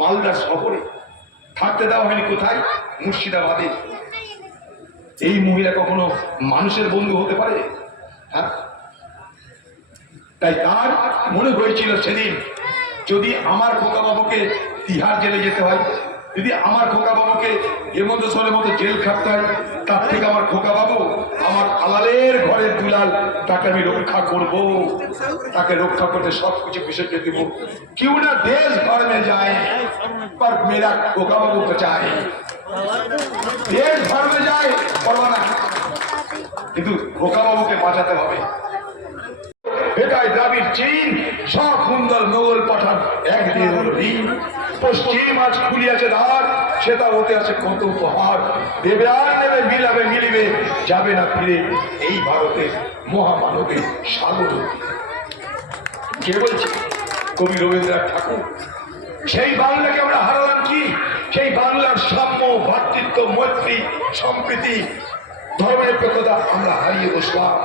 মালদার শহরে, থাকতে দেওয়া হয়নি কোথায়? মুর্শিদাবাদে। এই মহিলা কখনো মানুষের বন্ধু হতে পারে? হ্যাঁ, তাই তার মনে হয়েছিল সেদিন যদি আমার খোকা বাবুকে তিহার জেলে যেতে হয়, যদি আমার খোকা বাবুকে হেমন্তসরের মতো জেল খাটতে হয়, তার থেকে আমার খোকা বাবু আমার আলালের ঘরের দুলাল, তাকে আমি রক্ষা করব, তাকে রক্ষা করতে সবকিছু বিষয়কে দেব। क्यों ना देश भर में जाए पर मेरा खोका बाबू को चाहे, देश भर में जाए परवाना, কিন্তু খোকা বাবুকে বাঁচাতে হবে। বেটায় দ্রাবিড় চীন সব সুন্দর মোগল পাঠান একদিন হল ঋণ, পশ্চিম আজ খুলিয়াছে দ্বার, সেটা হতে আছে কত উপহার, দেবে আর নেবে, মিলাবে মিলিবে, যাবে না ফিরে এই ভারতের মহামানবের সাগর। কে বলছে? কবি রবীন্দ্রনাথ ঠাকুর। সেই বাংলাকে আমরা হারালাম কি? সেই বাংলার সাম্য, ভ্রাতৃত্ব, মৈত্রী, সম্প্রীতি, ধর্মনিরপেক্ষতা আমরা হারিয়ে বসলাম।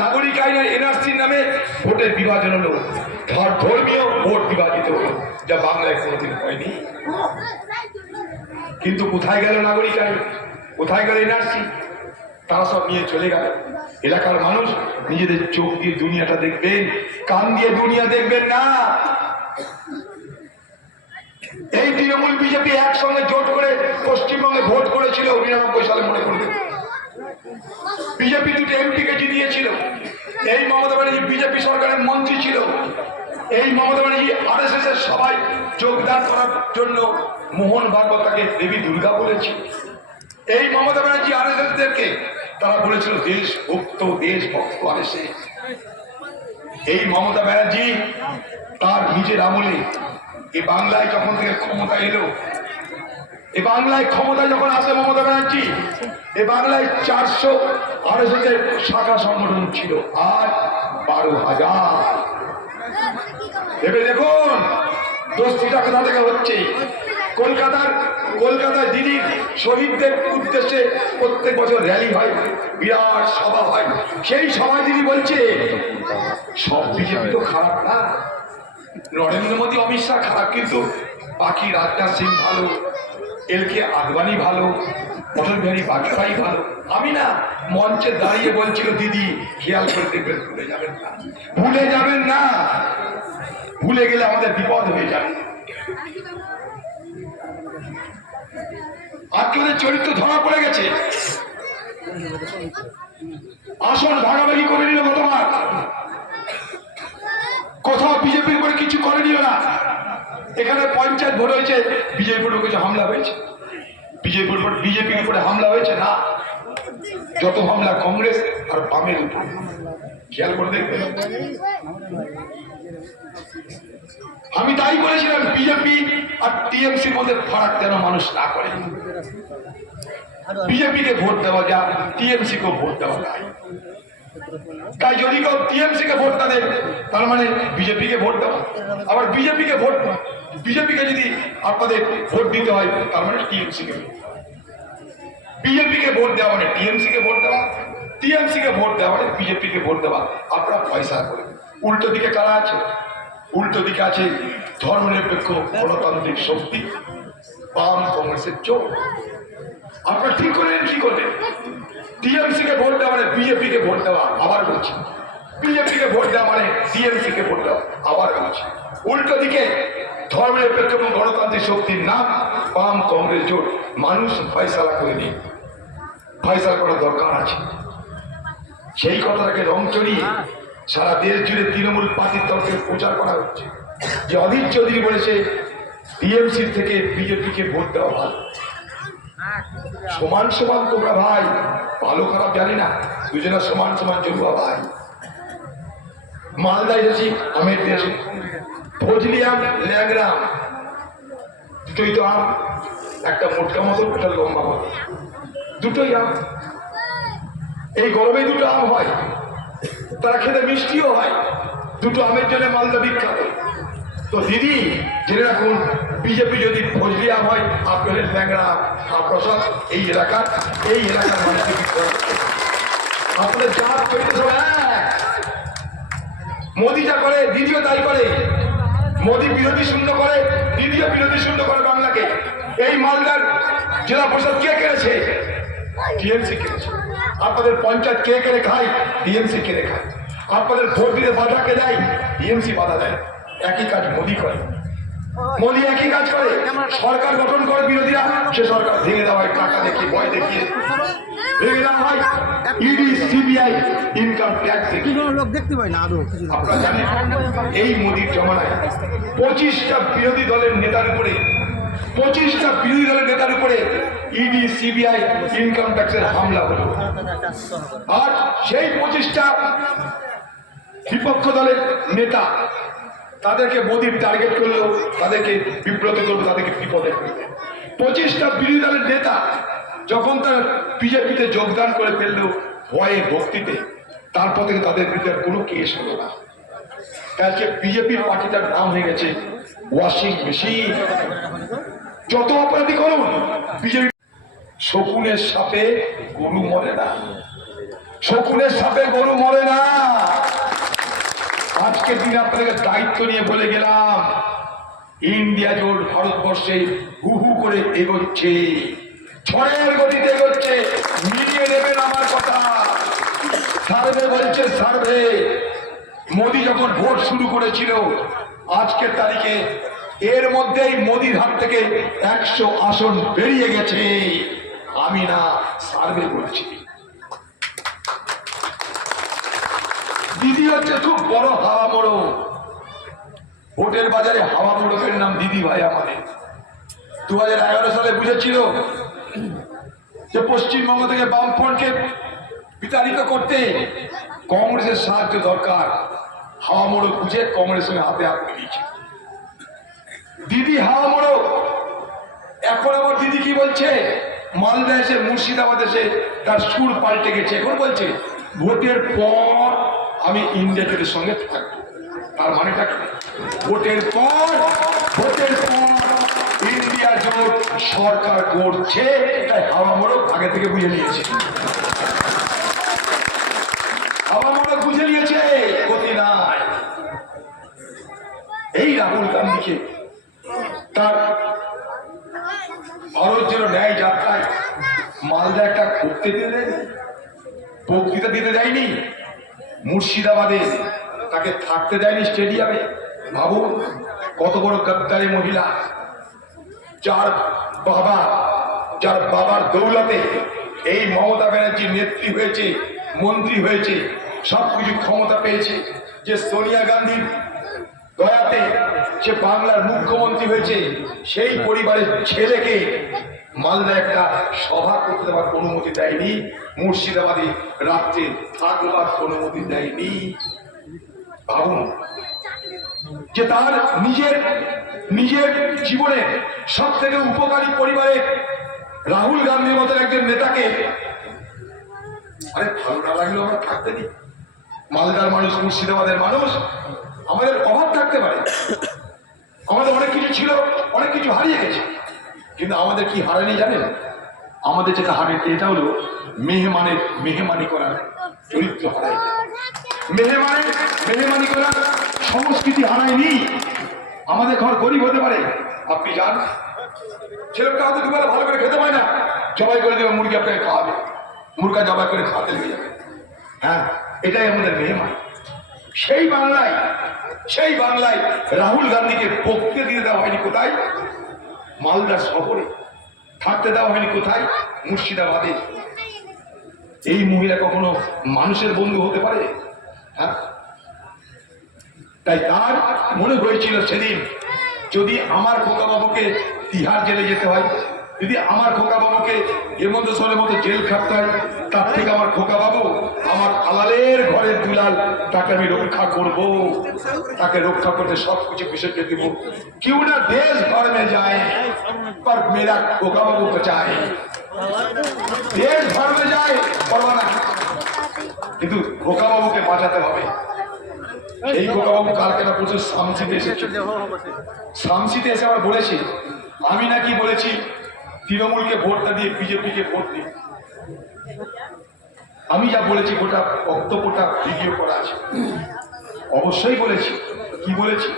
নাগরিক আইনের এনআরসির নামে ভোটের বিভাজন হলো, ধর্মীয় ভোট বিভাজিত হলো, যা বাংলায় কোনোদিন হয়নি। কিন্তু কোথায় গেল নাগরিক আইন? কোথায় গেল এনআরসি? তারা সব নিয়ে চলে গেল। এলাকার মানুষ নিজেদের চোখ দিয়ে দুনিয়াটা দেখবেন, কান দিয়ে দুনিয়া দেখবেন না। এই তৃণমূল বিজেপি একসঙ্গে জোট করে পশ্চিমবঙ্গে ভোট করেছিল 99 সালে, মনে করবেন। বিজেপি দুটো এমপিকে জিতিয়েছিল। এই মমতা ব্যানার্জি বিজেপি সরকারের মন্ত্রী ছিল। এই মমতা ব্যানার্জি আরএসএস এর সবাই যোগদান করার জন্য মোহন ভাগবত তাকে দেবী দুর্গা বলেছিল। এই মমতা ব্যানার্জি আরএসএস দেরকে তারা বলেছিল দেশভক্ত, দেশভক্ত আরএসএস। এই মমতা ব্যানার্জি তার নিজের আমলে এই বাংলায় যখন থেকে ক্ষমতা এলো, এই বাংলায় ক্ষমতা যখন আসে মমতা ব্যানার্জি, এই বাংলায় 400 আরএসএস এর শাখা সংগঠন ছিল, আর 12,000। ভেবে দেখুন দোস্তিটা কোথা থেকে হচ্ছে। কলকাতার দিদির শহীদদের উদ্দেশ্যে প্রত্যেক বছর র্যালি হয়, বিরাট সভা হয়। সেই সভায় দিদি বলছে সব বিজেপি তো খারাপ না, নরেন্দ্র মোদী, অমিত শাহ খারাপ, কিন্তু বাকি রাজনাথ সিং ভালো, এলকে আদবানি ভালো, অটল বিহারী বাজপেয়ী ভালো। আমি না মঞ্চে দাঁড়িয়ে বলছিল দিদি খেয়াল করে দেখবেন, ভুলে যাবেন না, ভুলে যাবেন না, ভুলে গেলে আমাদের বিপদ হয়ে যাবে। আপনাদের চরিত্র ধরা পড়ে গেছে। আসন ভাগাভাগি করে নিল গতবার, কোথাও বিজেপির করে কিছু করে নিল না। এখানে পঞ্চায়েত ভোট হয়েছে, বিজেপির উপরে হামলা হয়েছে, বিজেপির উপরে হামলা হয়েছে না, যত হামলা কংগ্রেস আর বামের উপর। খেয়াল করে দেখবেন। আমি তাই বলেছিলাম বিজেপি আর টিএমসির মধ্যে ফারাক যেন মানুষ না করে। বিজেপিকে ভোট দেওয়া যায়, টিএমসি কেও ভোট দেওয়া যায়। তাই যদি কেউ টিএমসি কে ভোট না দেয়, তার মানে বিজেপিকে ভোট দেওয়া। আবার বিজেপিকে যদি আপনাদের ভোট দিতে হয়, তার মানে টিএমসি কে। বিজেপিকে ভোট দেওয়া মানে টিএমসি কে ভোট দেওয়া, টিএমসি কে ভোট দেওয়া মানে বিজেপিকে ভোট দেওয়া। আপনারা পয়সা করে। উল্টো দিকে কারা আছে? উল্টো দিকে আছে ধর্মনিরপেক্ষ গণতান্ত্রিক শক্তি, বাম কংগ্রেসের চোখ। আপনারা ঠিক করে কি করবেন? টিএমসি কে ভোট দেওয়া মানে বিজেপি কে ভোট দেওয়া। আবার বলছি, বিজেপি কে ভোট দেওয়া মানে টিএমসি কে ভোট দেওয়া। আবার বলছি, উল্টো দিকে ধর্মনিরপেক্ষ এবং গণতান্ত্রিক শক্তির নাম বাম কংগ্রেস জোট। মানুষ ফয়সালা করে নিন, ফয়সালা করার দরকার আছে। সেই কথাটাকে রং চড়িয়ে সারা দেশ জুড়ে তৃণমূল পার্টির তরফে প্রচার করা হচ্ছে যে অধীর চৌধুরী বলেছে টিএমসির থেকে বিজেপিকে ভোট দেওয়া ভালো। সমান সমান তোমরা ভাই, ভালো খারাপ জানি না, দুজনে সমান সমান চলবা ভাই। মালদা এসেছি, আমের দেশে, ফজলি আম, ল্যাংড়া আম, দুটোই তো আম। একটা মোটকা মতো, একটা লম্বা মতো, দুটোই আম। এই গরমে দুটো আম হয়, তারা খেতে মিষ্টিও হয়। দুটো আমের জন্য মালদা বিখ্যাত। তো দিদি জেনে রাখুন, বিজেপি যদি ফজলি আম হয়, আপনাদের ল্যাংড়া আম, প্রসাদ এই এলাকার মানুষকে আপনাদের যা চরিত্র সব এক। মোদি যা করে দিদিও তাই করে। মোদী বিরোধী শূন্য করে, দিদিও বিরোধী শূন্য করে বাংলাকে। এই মালদার জেলা পরিষদ কে কেড়েছে? টিএমসি কেড়েছে। আপনাদের পঞ্চায়েত কে কেড়ে খায়? টিএমসি কেড়ে খায়। আপনাদের ভোট দিতে বাধা কে দেয়? টিএমসি বাধা দেয়। একই কাজ মোদী করে। মোদী একই কাজ করে। সরকার গঠন করে বিরোধীরা, সে সরকার ভেঙে দেওয়া হয় টাকা দেখিয়ে, ভয় দেখিয়ে ভেঙে দেওয়া হয়। ইডি, সিবিআই, ইনকাম ট্যাক্স লোক দেখতে পাই না আদৌ। আপনারা জানেন এই মোদীর জমানায় 25টা বিরোধী দলের নেতার উপরে, 25টা বিরোধী দলের নেতার উপরে ইডি, সিবিআই, ইনকাম ট্যাক্সের হামলা হলো। আর সেই 25টা বিপক্ষ দলের নেতা, তাদেরকে মোদীর টার্গেট করলো, তাদেরকে বিব্রত করলো, তাদেরকে বিপদে ফেলবে। 25টা বিরোধী দলের নেতা যখন তারা বিজেপিতে যোগদান করে ফেললো ভয়ে ভক্তিতে, তারপর থেকে তাদের বিরুদ্ধে কোনো কেস হলো না। আজকে বিজেপির পার্টিটার নাম হয়ে গেছে ওয়াশিং মেশিন। যত অপরাধী করুন বিজেপি। শকুনের সাপে গরু মরে না, শকুনের সাপে গরু মরে না। আজকের দিনে আপনাদেরকে দায়িত্ব নিয়ে বলে গেলাম, ইন্ডিয়া জোট ভারতবর্ষে হু হু করে এগোচ্ছে, ঝড়ের গতিতে এগোচ্ছে। মিলিয়ে নেবেন আমার কথা। সার্ভে বলছে, সার্ভে মোদী যখন ভোট শুরু করেছিল আজকের তারিখে, এর মধ্যেই মোদীর হাত থেকে 100 আসন বেরিয়ে গেছে। আমি না, সার্ভে বলছি। দিদি হচ্ছে খুব বড় হাওয়া মোড়ো। ভোটের বাজারে হাওয়া মোড়কের নাম দিদি ভাই আমাদের। 2011 সালে বুঝেছিল যে পশ্চিমবঙ্গ থেকে বামফ্রন্টকে বিতাড়িত করতে কংগ্রেসের সাহায্য দরকার। হাওয়া মোড়ো বুঝে কংগ্রেসের সঙ্গে হাতে হাত মিলিয়েছে দিদি। হাওয়া মোড়ো। এখন আবার দিদি কি বলছে? মালদা এসে, মুর্শিদাবাদ এসে তার সুর পাল্টে গেছে। এখন বলছে ভোটের পর আমি ইন্ডিয়া জোটের সঙ্গে থাকবো। তার মানেটা কি? ভোটের পর ইন্ডিয়া জোট সরকার করছে, তাই হাওয়া মোড়ক আগে থেকে বুঝে নিয়েছে। হাওয়া মোড়ক বুঝে নিয়েছে, গতি নাই। এই রাহুল গান্ধীকে তার ভারত যেন ন্যায় যাত্রায় মালদা একটা করতে দিতে দেয়নি, বক্তৃতা দিতে দেয়নি, মুর্শিদাবাদে তাকে থাকতে দেয়নি স্টেডিয়ামে। ভাবুন কত বড় গদ্দারি মহিলা, যার বাবার দৌলতে এই মমতা ব্যানার্জির নেত্রী হয়েছে, মন্ত্রী হয়েছে, সবকিছু ক্ষমতা পেয়েছে। যে সোনিয়া গান্ধীর দয়াতে সে বাংলার মুখ্যমন্ত্রী হয়েছে, সেই পরিবারের ছেলেকে মালদা একটা সভা করতে দেওয়ার অনুমতি দেয়নি, মুর্শিদাবাদে রাত্রে থাকবার অনুমতি দেয়নি। ভাবুন যে তার নিজের জীবনের সব থেকে উপকারী পরিবারে রাহুল গান্ধীর মতো একজন নেতাকে, আরে ভালো না লাগলেও আমরা থাকতে দিই। মালদার মানুষ, মুর্শিদাবাদের মানুষ, আমাদের অভাব থাকতে পারে, আমাদের অনেক কিছু ছিল, অনেক কিছু হারিয়ে গেছে, কিন্তু আমাদের কি হারায়নি জানেন? আমাদের যেটা হারিয়েছে এটা হলো মেহমানি করার চরিত্র হারায়। মেহমানি করার সংস্কৃতি হারায়নি। আমাদের ঘর গরিব হতে পারে, আপনি যান, ছেলেটা হয়তো দুবেলা ভালো করে খেতে পায় না, জবাই করে দেবে মুরগি, আপনাকে খাওয়াবে, মুরগা জবাই করে খাওয়াতে লেগে যাবে। হ্যাঁ, এটাই আমাদের মেহমান। সেই বাংলায় রাহুল গান্ধীকে বক্তৃতা দিতে দেওয়া হয়নি কোথায়? মালদা শহরে। থাকতে দেওয়া হয়নি কোথায়? মুর্শিদাবাদে। এই মহিলা কখনো মানুষের বন্ধু হতে পারে? হ্যাঁ, তাই তার মনে হয়েছিল সেদিন, যদি আমার খোকা বাবুকে তিহার জেলে যেতে হয়, যদি আমার খোকা বাবুকে হেমন্ত সোরেনের মতো জেল খাটতে হয়, তার থেকে আমার খোকা বাবু, আমার আলালের ঘরের দুলাল, তাকে আমি রক্ষা করব, তাকে রক্ষা করতে সবকিছু বিসর্জন দেব। क्यों ना देश भर में जाए पर मेरा खोका बाबू बचाए। देश भर में जाए परवा না, কিন্তু খোকা বাবুকে বাঁচাতে হবে। এই খোকা বাবু কালকে না প্রচুর শামসিতে এসেছে। শামসিতে এসে আবার বলেছি, আমি নাকি বলেছি তৃণমূলকে ভোটটা দিয়ে বিজেপিকে ভোট দিই। আমি যা বলেছি গোটা বক্তব্যটা ভিডিও করা আছে, অবশ্যই বলেছি। কি বলেছি?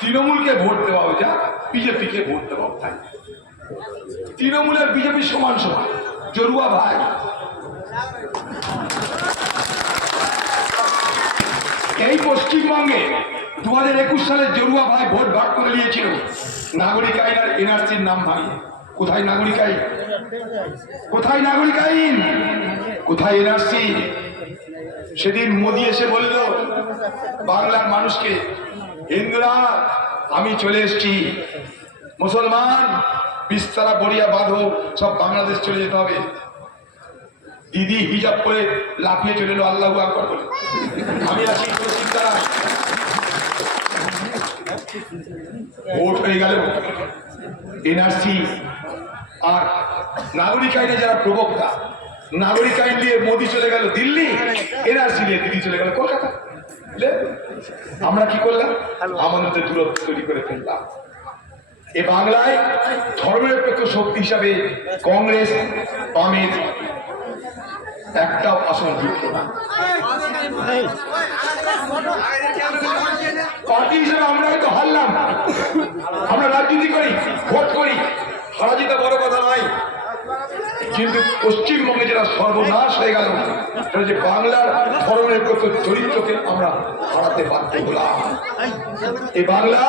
তৃণমূলকে ভোট দেওয়াও যা, বিজেপিকে ভোট দেওয়াও তাই। তৃণমূলের বিজেপি সমান সমান, জরুয়া ভাই। এই পশ্চিমবঙ্গে 2021 সালে জরুয়া ভাই ভোট ভাগ করে নিয়েছিল নাগরিক আইন আর এনআরসির নাম ভাঙিয়ে। কোথায় নাগরিক আইন? কোথায় নাগরিক আইন? কোথায় এনআরসি? সেদিন মোদি এসে বলল বাংলার মানুষকে, হিন্দুরা আমি চলে এসেছি, মুসলমান বিস্তারা বড়িয়া বাঁধো, সব বাংলাদেশ চলে যেতে হবে। দিদি হিজাব করে লাফিয়ে চলে এলো আল্লাহু আকবার বলে, আমি আছি কোনো চিন্তা নাই। ভোট হয়ে গেল। এনআরসি আর নাগরিক আইনে যারা প্রবক্তা, নাগরিক আইন দিয়ে মোদি চলে গেল দিল্লি, এনআরসি দিয়ে দিল্লি চলে গেল কলকাতা। আমরা কি করলাম? আমাদের দূরত্ব তৈরি করে ফেললাম। এ বাংলায় ধর্মনিরপেক্ষ শক্তি হিসাবে কংগ্রেস বামের একটাও আসন যুক্ত না। পার্টি হিসেবে আমরা হয়তো হারলাম, আমরা রাজনীতি করি, ভোট করি, হারা জিতা বড় কথা নয়, কিন্তু পশ্চিমবঙ্গে যেটা সর্বনাশ হয়ে গেল, সেটা যে বাংলার ধর্মনিরপেক্ষ চরিত্রকে আমরা হারাতে বাধ্য হলাম। এই বাংলা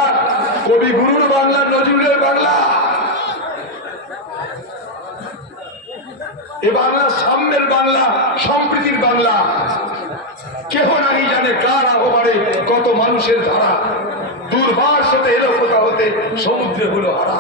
কবিগুরুর বাংলা, নজরুলের বাংলা, এ বাংলা সাম্যের বাংলা, সম্প্রীতির বাংলা। কেহ নাহি জানে কার আহ্বানে কত মানুষের ধারা, দুর্বার সাথে এলো কোথা হতে সমুদ্রে হলো হারা।